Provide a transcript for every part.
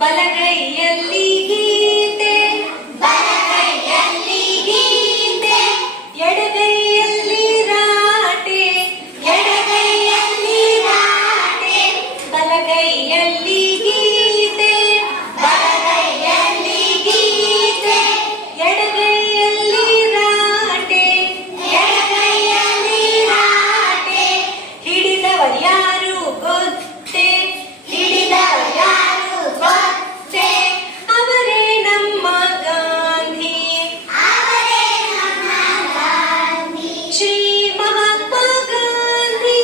ಬಲಗೈಯಲ್ಲಿ ಗೀತೆ, ಬಲಗೈಯಲ್ಲಿ ಗೀತೆ, ಎಡಗೈಯಲ್ಲಿ ರಾಟೆ, ಎಡಗೈಯಲ್ಲಿ ರಾಟೆ, ಬಲಗೈಯಲ್ಲಿ ಗೀತೆ, ಬಲಗೈಯಲ್ಲಿ ಗೀತೆ, ಎಡಗೈಯಲ್ಲಿ ರಾಟೆ, ಎಡಗೈಯಲ್ಲಿ ರಾಟೆ, ಹಿಡಿದವರ್ಯಾರು ಗೊತ್ತೇ, ಹಿಡಿದವರ್ಯಾರು ಗೊತ್ತೇ, ಅವರೇ ನಮ್ಮ ಗಾಂಧಿ, ಅವರೇ ನಮ್ಮ ಗಾಂಧಿ, ಶ್ರೀ ಮಹಾತ್ಮ ಗಾಂಧಿ,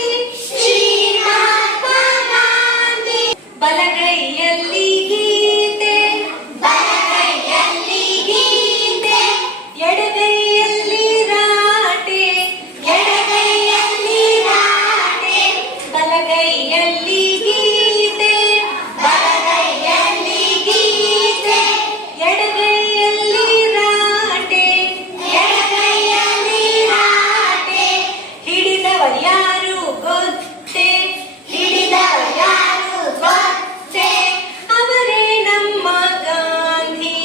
ಶ್ರೀ ಮಹಾತ್ಮ ಗಾಂಧಿ. ಬಲಗೈಯಲ್ಲಿ ಗೀತೆ, ಬಲಗೈಯಲ್ಲಿ ಗೀತೆ, ಎಡಗೈಯಲ್ಲಿ ರಾಟೆ, ಎಡಗೈಯಲ್ಲಿ ರಾಟೆ, ಬಲಗೈಯಲ್ಲಿ ಗೀತೆ, ಬಲಗೈಯಲ್ಲಿ ಗೀತೆ, ಎಡಗೈಯಲ್ಲಿ ರಾಟೆ, ಎಡಗೈಯಲ್ಲಿ ರಾಟೆ, ಹಿಡಿದವರ್ಯಾರು ಗೊತ್ತೇ, ಹಿಡಿದವರ್ಯಾರು ಗೊತ್ತೇ, ಅವರೇ ನಮ್ಮ ಗಾಂಧಿ,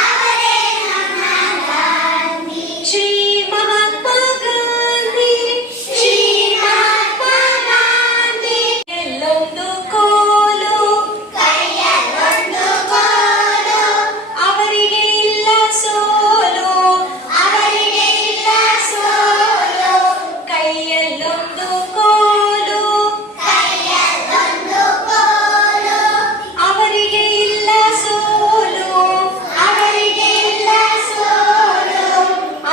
ಅವರೇ ನಮ್ಮ ಗಾಂಧಿ, ಶ್ರೀ ಮಹಾತ್ಮ ಗಾಂಧಿ, ಶ್ರೀ ಮಹಾತ್ಮ ಗಾಂಧಿ. ಎಲ್ಲೊಂದು ಕೋಲು, ಕೈಯಲ್ಲೊಂದು ಕೋಲು, ಅವರಿಗೆ ಇಲ್ಲ ಸೋಲು, ಅವರಿಗೆ ಇಲ್ಲ ಸೋಲು, ಕೈಯಲ್ಲೊಂದು ಕೋಲು, ಕೈಯಲ್ಲೊಂದು ಕೋಲು, ಅವರಿಗೆ ಇಲ್ಲ ಸೋಲು, ಅವರಿಗೆ ಇಲ್ಲ ಸೋಲು,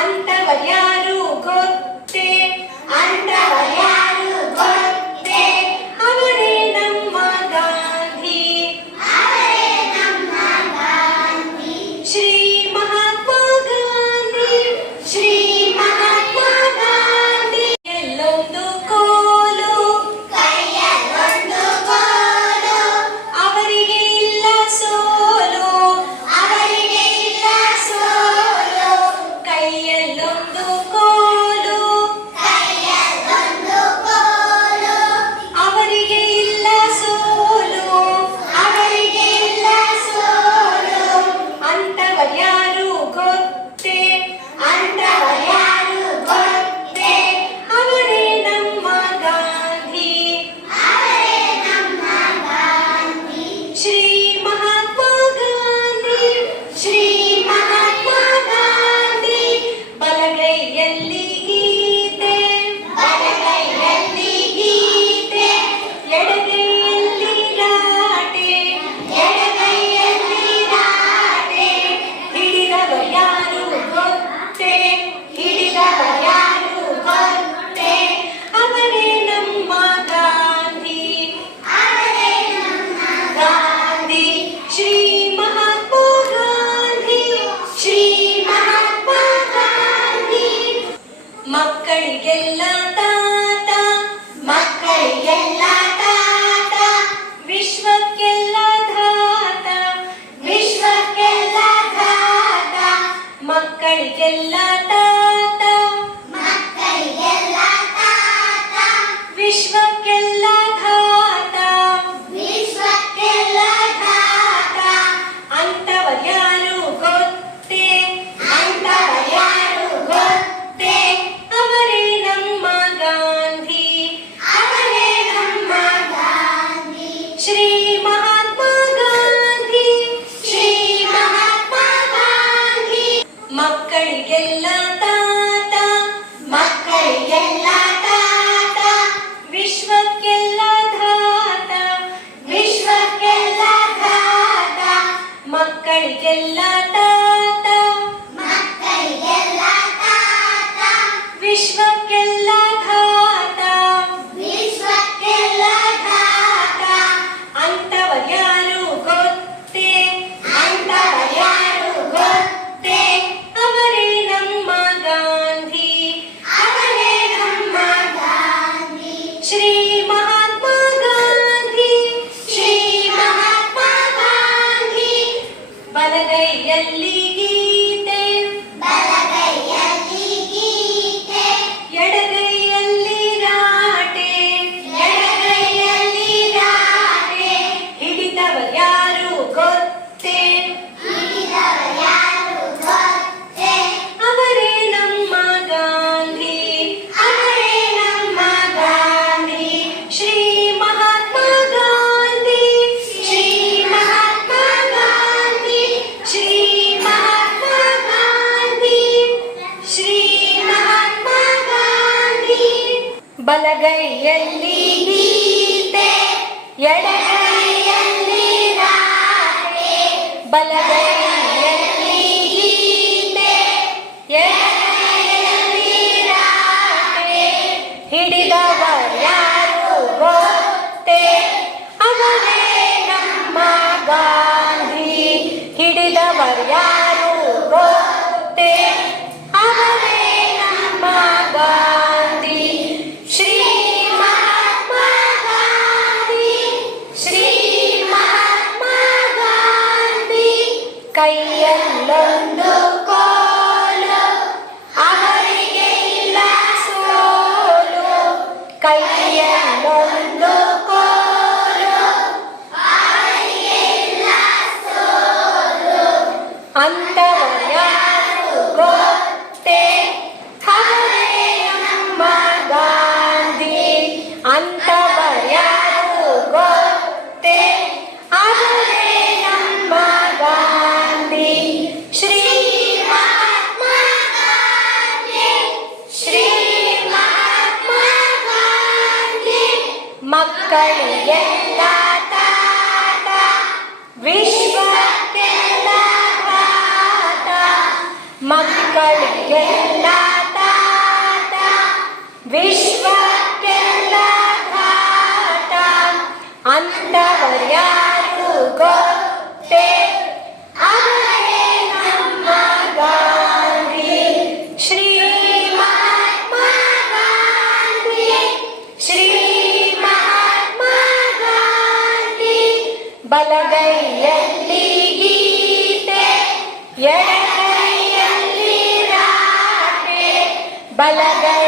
ಅಂತವರ್ಯಾರು ಗೊತ್ತೇ, ಅಂತವರ್ಯಾರು ಗೊತ್ತೇ, ಅವರೇ ನಮ್ಮ ಗಾಂಧಿ, ಅವರೇ ನಮ್ಮ ಗಾಂಧಿ, ಶ್ರೀ ಮಹಾತ್ಮ ಗಾಂಧಿ, ಶ್ರೀ ಮಹಾತ್ಮ ಗಾಂಧಿ. ಎಲ್ಲೊಂದು ಕೋಲು, ಕೈಯಲ್ಲೊಂದು ಕೋಲು, ಅವರಿಗೆ ಇಲ್ಲ ಸೋಲು, ಅವರಿಗೆ ಇಲ್ಲ ಸೋಲು, ಕೈಯಲ್ಲೊಂದು ಕೋಲು, ಕೈಯಲ್ಲೊಂದು ಕೋಲು, ಅವರಿಗೆ ಇಲ್ಲ ಸೋಲು, ಅವರಿಗೆ ಇಲ್ಲ ಸೋಲು, ಅಂತವರ್ಯಾರು ಗೊತ್ತೇ, ಅಂತವರ್ಯಾರು ಗೊತ್ತೇ, ಅವರೇ ನಮ್ಮ ಗಾಂಧಿ, ಅವರೇ ನಮ್ಮ ಗಾಂಧಿ, ಶ್ರೀ ಮಹಾತ್ಮ ಗಾಂಧಿ, ಶ್ರೀ ಮಹಾತ್ಮ ಗಾಂಧಿ. ಬಲಗೈಯಲ್ಲಿ ಬಲಗೈಯಲ್ಲಿ ಗೀತೆ ಎಡಗೈಯಲ್ಲಿ ರಾಟೆ ಬಲಗೈಯಲ್ಲಿ ಗೀತೆ ಎಡಗೈಯಲ್ಲಿ ರಾಟೆ ಹಿಡಿದವರ್ಯಾರು ಗೊತ್ತೇ ಅವರೇ ನಮ್ಮ ಗಾಂಧಿ ಹಿಡಿದವರ್ಯಾರು ಗೊತ್ತೇ ಅವರೇ ನಮ್ಮ ಗಾಂಧಿ ಶ್ರೀ ಮಹಾತ್ಮ ಗಾಂಧಿ ಶ್ರೀ ಮಹಾತ್ಮ ಗಾಂಧಿ ಕೈಯಲ್ಲೊಂದು ಕೋಲು ಅವರಿಗೆ ಇಲ್ಲ ಸೋಲು ಕೈಯಲ್ಲೊಂದು ಕೋಲು ಅವರಿಗೆ ಇಲ್ಲ ಸೋಲು ಅಂತವರ್ಯಾರು ಗೊತ್ತೇ ಅವರೇ ನಮ್ಮ ಗಾಂಧಿ ಅಂತವರ್ಯಾರು ಗೊತ್ತೇ ಅವರೇ ನಮ್ಮ ಗಾಂಧಿ ಶ್ರೀ ಮಹಾತ್ಮ ಗಾಂಧಿ ಶ್ರೀ ಮಹಾತ್ಮ ಗಾಂಧಿ ಮಕ್ಕಳಿಗೆಲ್ಲ ತಾತ ವಿಶ್ವಕ್ಕೆಲ್ಲ ಘಾತ ಮಕ್ಕಳಿಗೆಲ್ಲ ತಾತ ವಿಶ್ವಕ್ಕೆಲ್ಲ ಘಾತ ಅಂತವರ್ಯಾರು ಗೊತ್ತೇ ಅವರೇ ನಮ್ಮ ಗಾಂಧಿ ಶ್ರೀ ಮಹಾತ್ಮ ಗಾಂಧಿ ಶ್ರೀ ಮಹಾತ್ಮ ಗಾಂಧಿ ಬಲಗೈಯಲ್ಲಿ ಗೀತೆ ಎಡಗೈಯಲ್ಲಿ ರಾಟೆ ಬಲಗೈ